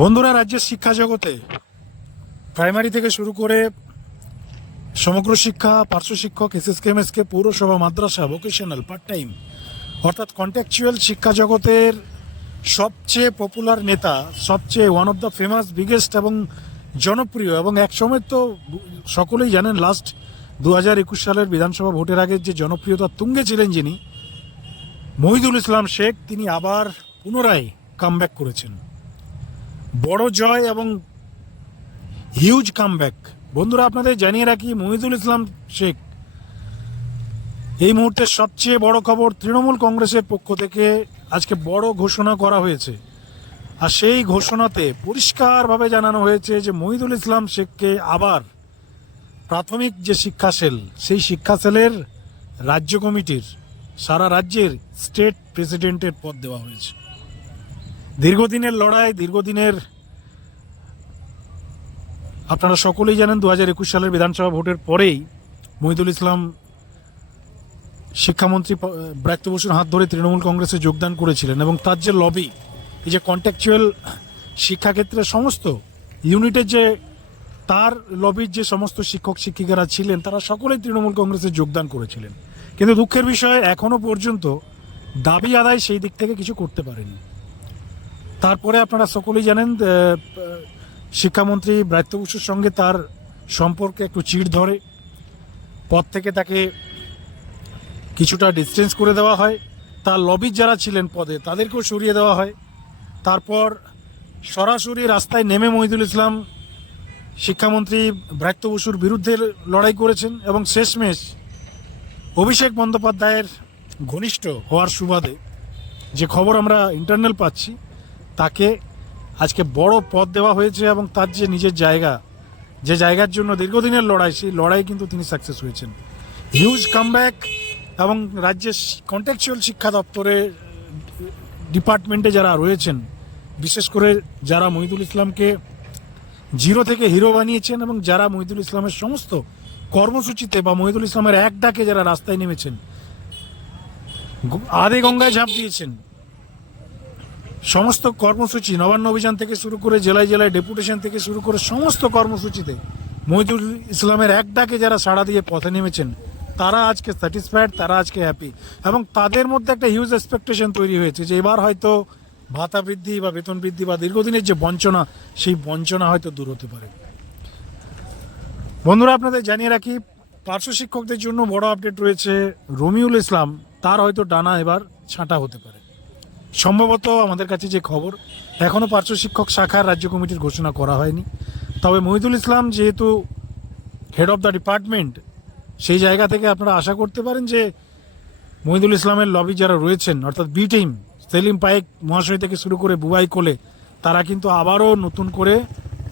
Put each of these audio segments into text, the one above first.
বন্ধুরা, রাজ্যের শিক্ষা জগতে প্রাইমারি থেকে শুরু করে সমগ্র শিক্ষা, পার্শ্ব শিক্ষক এসএসকে এমএসকে পৌরসভা, মাদ্রাসা ভোকেশনাল পার্ট টাইম অর্থাৎ কন্ট্যাকচুয়াল শিক্ষা জগতের সবচেয়ে পপুলার নেতা, সবচেয়ে one of the famous biggest এবং জনপ্রিয় এবং একসময় তো সকলেই জানেন লাস্ট দু হাজার একুশ সালের বিধানসভা ভোটের আগে যে জনপ্রিয়তা তুঙ্গে ছিলেন যিনি, মহিদুল ইসলাম শেখ, তিনি আবার পুনরায় কামব্যাক করেছেন। বড় জয় এবং হিউজ কামব্যাক বন্ধুরা, আপনাদের জানিয়ে রাখি, মহিদুল ইসলাম শেখ এই মুহূর্তে সবচেয়ে বড় খবর তৃণমূল কংগ্রেসের পক্ষ থেকে আজকে বড় ঘোষণা করা হয়েছে। আর সেই ঘোষণাতে পরিষ্কারভাবে জানানো হয়েছে যে মহিদুল ইসলাম শেখকে আবার প্রাথমিক যে শিক্ষা সেল, সেই শিক্ষা সেলের রাজ্য কমিটির, সারা রাজ্যের স্টেট প্রেসিডেন্টের পদ দেওয়া হয়েছে। দীর্ঘদিনের লড়াই, দীর্ঘদিনের আপনারা সকলেই জানেন দু হাজার একুশ সালের বিধানসভা ভোটের পরেই মহিদুল ইসলাম শিক্ষামন্ত্রী ব্রাত্য হাত ধরে তৃণমূল কংগ্রেসে যোগদান করেছিলেন এবং তার যে লবি, এই যে কন্ট্যাকচুয়াল শিক্ষাক্ষেত্রে সমস্ত ইউনিটের যে তার লবির যে সমস্ত শিক্ষক শিক্ষিকারা ছিলেন, তারা সকলেই তৃণমূল কংগ্রেসে যোগদান করেছিলেন। কিন্তু দুঃখের বিষয়ে, এখনও পর্যন্ত দাবি আদায় সেই দিক থেকে কিছু করতে পারেনি। তারপরে আপনারা সকলেই জানেন শিক্ষামন্ত্রী ব্রাত্য বসুর সঙ্গে তার সম্পর্কে একটু চিড় ধরে। পদ থেকে তাকে কিছুটা ডিস্টেন্স করে দেওয়া হয়। তার লবির যারা ছিলেন পদে, তাদেরকেও সরিয়ে দেওয়া হয়। তারপর সরাসরি রাস্তায় নেমে মহিদুল ইসলাম শিক্ষামন্ত্রী ব্রাত্য বসুর বিরুদ্ধে লড়াই করেছেন এবং শেষমেশ অভিষেক বন্দ্যোপাধ্যায়ের ঘনিষ্ঠ হওয়ার সুবাদে যে খবর আমরা ইন্টারনাল পাচ্ছি তাকে আজকে বড় পদ দেওয়া হয়েছে এবং তার যে নিজের জায়গা, যে জায়গার জন্য দীর্ঘদিনের লড়াই, সেই লড়াই কিন্তু তিনি সাকসেস হয়েছেন। হিউজ কামব্যাক এবং রাজ্যের কন্ট্যাকচুয়াল শিক্ষা দপ্তরে ডিপার্টমেন্টে যারা রয়েছেন, বিশেষ করে যারা মহিদুল ইসলামকে জিরো থেকে হিরো বানিয়েছেন এবং যারা মহিদুল ইসলামের সমস্ত কর্মসূচিতে বা মহিদুল ইসলামের এক ডাকে যারা রাস্তায় নেমেছেন আধে গঙ্গায় ঝাঁপ দিয়েছেন সমস্ত কর্মসূচি নবান্ন অভিযান থেকে শুরু করে জেলায় জেলায় ডেপুটেশন থেকে শুরু করে সমস্ত কর্মসূচিতে মহিদুল ইসলামের এক ডাকে যারা সাড়া দিয়ে পথে নেমেছেন, তারা আজকে স্যাটিসফাইড তারা আজকে হ্যাপি এবং তাদের মধ্যে একটা হিউজ এক্সপেকটেশন তৈরি হয়েছে যে এবার হয়তো ভাতা বৃদ্ধি বা বেতন বৃদ্ধি বা দীর্ঘদিনের যে বঞ্চনা, সেই বঞ্চনা হয়তো দূর হতে পারে। বন্ধুরা, আপনাদের জানিয়ে রাখি, পার্শ্ব শিক্ষকদের জন্য বড় আপডেট রয়েছে রমিউল ইসলাম। তার হয়তো ডানা এবার ছাঁটা হতে পারে। সম্ভবত আমাদের কাছে যে খবর এখনও পার্শ্ব শিক্ষক শাখার রাজ্য কমিটির ঘোষণা করা হয়নি। তবে মহিদুল ইসলাম যেহেতু হেড অফ দ্য ডিপার্টমেন্ট সেই জায়গা থেকে আপনারা আশা করতে পারেন যে মহিদুল ইসলামের লবি যারা রয়েছেন, অর্থাৎ বি টিম সেলিম পায়েক মহাশয় থেকে শুরু করে বুবাই কোলে, তারা কিন্তু আবারও নতুন করে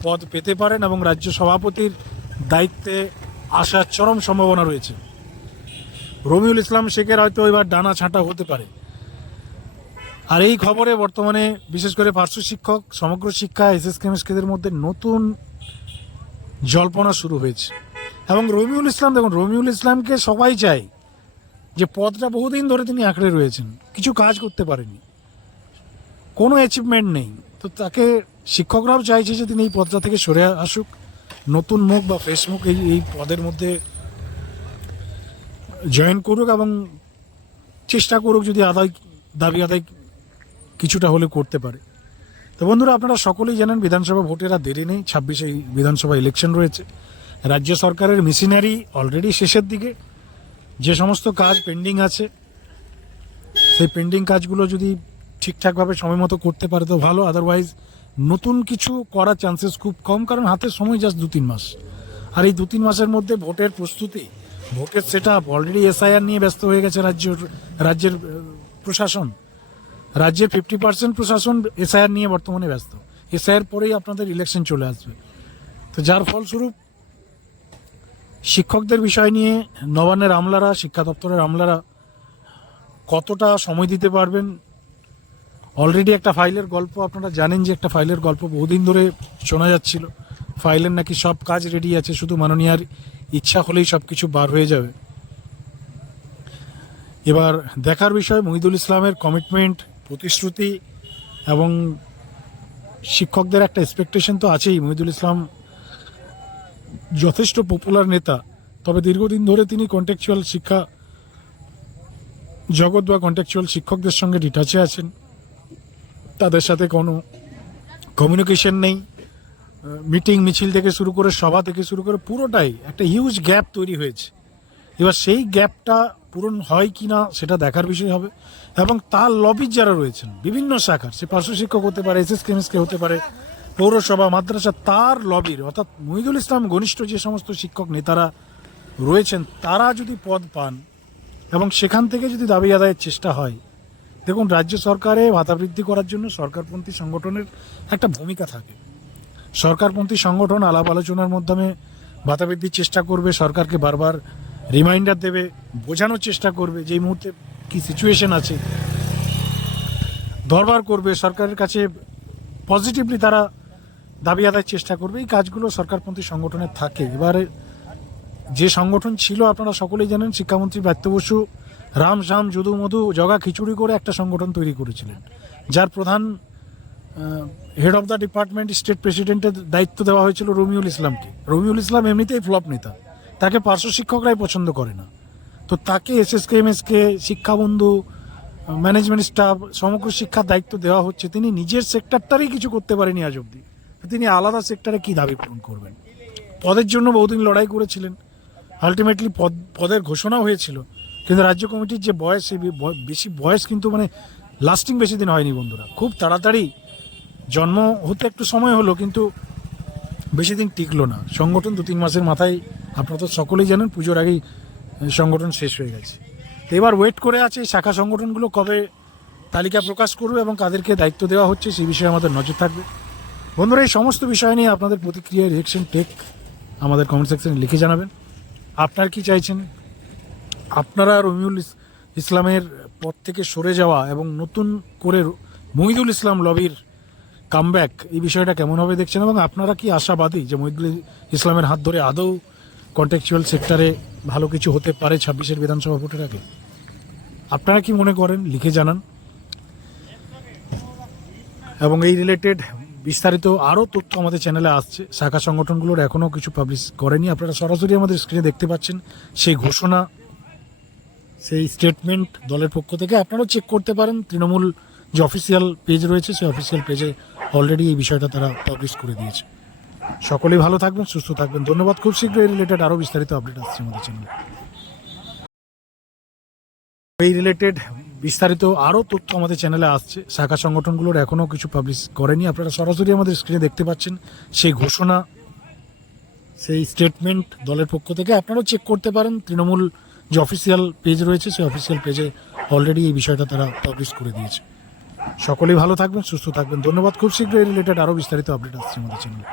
পদ পেতে পারেন এবং রাজ্য সভাপতির দায়িত্বে আসার চরম সম্ভাবনা রয়েছে। রমিউল ইসলাম শেখের হয়তো এবার ডানা ছাঁটা হতে পারে। আর এই খবরে বর্তমানে, বিশেষ করে পার্শ্ব শিক্ষক, সমগ্র শিক্ষা এস এস কেমিস্টদের মধ্যে নতুন জল্পনা শুরু হয়েছে। এবং রবিউল ইসলাম, দেখুন, রবিউল ইসলামকে সবাই চায় যে পদটা বহুদিন ধরে তিনি আঁকড়ে রয়েছেন, কিছু কাজ করতে পারেনি। কোনো অ্যাচিভমেন্ট নেই। তো তাকে শিক্ষকরাও চাইছে যে তিনি এই পদটা থেকে সরে আসুক। নতুন মুখ বা ফ্রেশ মুখ এই এই পদের মধ্যে জয়েন করুক এবং চেষ্টা করুক যদি আদায়, দাবি আদায় কিছুটা হলে করতে পারে। তো বন্ধুরা, আপনারা সকলেই জানেন বিধানসভা ভোটের আর দেরি নেই। ছাব্বিশে বিধানসভা ইলেকশন রয়েছে। রাজ্য সরকারের মেশিনারি অলরেডি শেষের দিকে। যে সমস্ত কাজ পেন্ডিং আছে, সেই পেন্ডিং কাজগুলো যদি ঠিকঠাকভাবে সময় মতো করতে পারে তো ভালো। আদারওয়াইজ নতুন কিছু করার চান্সেস খুব কম, কারণ হাতে সময় জাস্ট দু তিন মাস। আর এই দু তিন মাসের মধ্যে ভোটের প্রস্তুতি, ভোটের সেট আপ অলরেডি এসআইআর নিয়ে ব্যস্ত হয়ে গেছে রাজ্যের রাজ্যের প্রশাসন। রাজ্যের ফিফটি পার্সেন্ট প্রশাসন এসআইআর নিয়ে বর্তমানে ব্যস্ত। এসআইআর পরেই আপনাদের ইলেকশন চলে আসবে। তো যার ফলস্বরূপ শিক্ষকদের বিষয় নিয়ে নবান্নের আমলারা, শিক্ষা দপ্তরের আমলারা কতটা সময় দিতে পারবেন? অলরেডি একটা ফাইলের গল্প, আপনারা জানেন যে একটা ফাইলের গল্প বহুদিন ধরে শোনা যাচ্ছিল। ফাইলের নাকি সব কাজ রেডি আছে, শুধু মাননীয়ার ইচ্ছা হলেই সব কিছু বার হয়ে যাবে। এবার দেখার বিষয়, মহিদুল ইসলামের কমিটমেন্ট প্রতিশ্রুতি এবং শিক্ষকদের একটা এক্সপেকটেশন তো আছেই। মহিদুল ইসলাম যথেষ্ট পপুলার নেতা। তবে দীর্ঘদিন ধরে তিনি কন্টেকচুয়াল শিক্ষা জগৎ বা কন্টেকচুয়াল শিক্ষকদের সঙ্গে ডিটাচে আছেন। তাদের সাথে কোনো কমিউনিকেশন নেই। মিটিং মিছিল থেকে শুরু করে সভা থেকে শুরু করে পুরোটাই একটা হিউজ গ্যাপ তৈরি হয়েছে। এবার সেই গ্যাপটা পূরণ হয় কি না সেটা দেখার বিষয় হবে। এবং তার লবির যারা রয়েছেন, বিভিন্ন শাখার, সে পার্শ্ব শিক্ষক হতে পারে এস এস কেমিস্টকে হতে পারে, পৌরসভা, মাদ্রাসা, তার লবির অর্থাৎ মহিদুল ইসলাম ঘনিষ্ঠ যে সমস্ত শিক্ষক নেতারা রয়েছেন, তারা যদি পদ পান এবং সেখান থেকে যদি দাবি আদায়ের চেষ্টা হয়, দেখুন, রাজ্য সরকারে ভাতা বৃদ্ধি করার জন্য সরকারপন্থী সংগঠনের একটা ভূমিকা থাকে। সরকারপন্থী সংগঠন আলাপ আলোচনার মাধ্যমে ভাতা বৃদ্ধির চেষ্টা করবে, সরকারকে বারবার রিমাইন্ডার দেবে, বোঝানোর চেষ্টা করবে যে এই মুহূর্তে কি সিচুয়েশন আছে। দরবার করবে, সরকারের কাছে পজিটিভলি তারা দাবি আদায়ের চেষ্টা করবে, এই কাজগুলো সরকারপন্থী সংগঠনের থাকে। এবারে যে সংগঠন ছিল, আপনারা সকলেই জানেন, শিক্ষামন্ত্রী ব্যাত্য বসু, রাম শাম যদু মধু, জগা খিচুড়ি করে একটা সংগঠন তৈরি করেছিলেন। যার প্রধান head of the department state প্রেসিডেন্টের দায়িত্ব দেওয়া হয়েছিল রমিউল ইসলামকে। রমিউল ইসলাম এমনিতেই ফ্লপ নেতা। তাকে পার্শ্ব শিক্ষকরাই পছন্দ করে না। তো তাকে S S K M S K শিক্ষাবন্ধু, management staff, সমগ্র শিক্ষার দায়িত্ব দেওয়া হচ্ছে, তিনি নিজের সেক্টরটারই কিছু করতে পারেনি আজ অব্দি তিনি আলাদা সেক্টরে কি দাবি পূরণ করবেন? পদের জন্য বহুদিন লড়াই করেছিলেন। আলটিমেটলি পদ, পদের ঘোষণা হয়েছিল। কিন্তু রাজ্য কমিটির যে বয়স, সেই বেশি বয়স কিন্তু মানে লাস্টিং বেশি দিন হয়নি বন্ধুরা। খুব তাড়াতাড়ি জন্ম হতে একটু সময় হলো, কিন্তু বেশি দিন টিকলো না। সংগঠন দু তিন মাসের মাথায় আপনারা তো সকলেই জানেন, পুজোর আগেই সংগঠন শেষ হয়ে গেছে। এবার ওয়েট করে আছে শাখা সংগঠনগুলো কবে তালিকা প্রকাশ করবে এবং কাদেরকে দায়িত্ব দেওয়া হচ্ছে সেই বিষয়ে আমাদের নজর থাকবে। বন্ধুরা, এই সমস্ত বিষয় নিয়ে আপনাদের প্রতিক্রিয়া রিয়েকশন টেক আমাদের কমেন্ট সেকশনে লিখে জানাবেন। আপনার কি চাইছেন? আপনারা রমিউল ইস- ইসলামের পথ থেকে সরে যাওয়া এবং নতুন করে মহিদুল ইসলাম লবির কামব্যাক এই বিষয়টা কেমনভাবে দেখছেন? এবং আপনারা কি আশাবাদী যে মহিদুল ইসলামের হাত ধরে আদৌ কন্টেকচুয়াল সেক্টরে ভালো কিছু হতে পারে ছাব্বিশের বিধানসভা ভোটের আগে? আপনারা কি মনে করেন? লিখে জানান। এবং এই রিলেটেড বিস্তারিত আরও তথ্য আমাদের চ্যানেলে আসছে। শাখা সংগঠনগুলোর এখনও কিছু পাবলিশ করেনি। আপনারা সরাসরি আমাদের স্ক্রিনে দেখতে পাচ্ছেন সেই ঘোষণা, সেই স্টেটমেন্ট দলের পক্ষ থেকে। আপনারাও চেক করতে পারেন। তৃণমূল যে অফিসিয়াল পেজ রয়েছে, সেই অফিসিয়াল পেজে অলরেডি এই বিষয়টা তারা পাবলিশ করে দিয়েছে। সকলেই ভালো থাকবেন, সুস্থ থাকবেন। ধন্যবাদ। খুব শীঘ্রই এই রিলেটেড আরও বিস্তারিত আপডেট আসছে আমাদের চ্যানেলে এই রিলেটেড বিস্তারিত আরও তথ্য আমাদের চ্যানেলে আসছে। শাখা সংগঠনগুলোর এখনও কিছু পাবলিশ করেনি। আপনারা সরাসরি আমাদের স্ক্রিনে দেখতে পাচ্ছেন, সেই ঘোষণা, সেই স্টেটমেন্ট দলের পক্ষ থেকে। আপনারাও চেক করতে পারেন। তৃণমূল যে অফিসিয়াল পেজ রয়েছে, সেই অফিসিয়াল পেজে অলরেডি এই বিষয়টা তারা পাবলিশ করে দিয়েছে। সকলেই ভালো থাকবেন, সুস্থ থাকবেন। ধন্যবাদ। খুব শীঘ্রই এই রিলেটেড আরও বিস্তারিত আপডেট আসছে আমাদের চ্যানেলে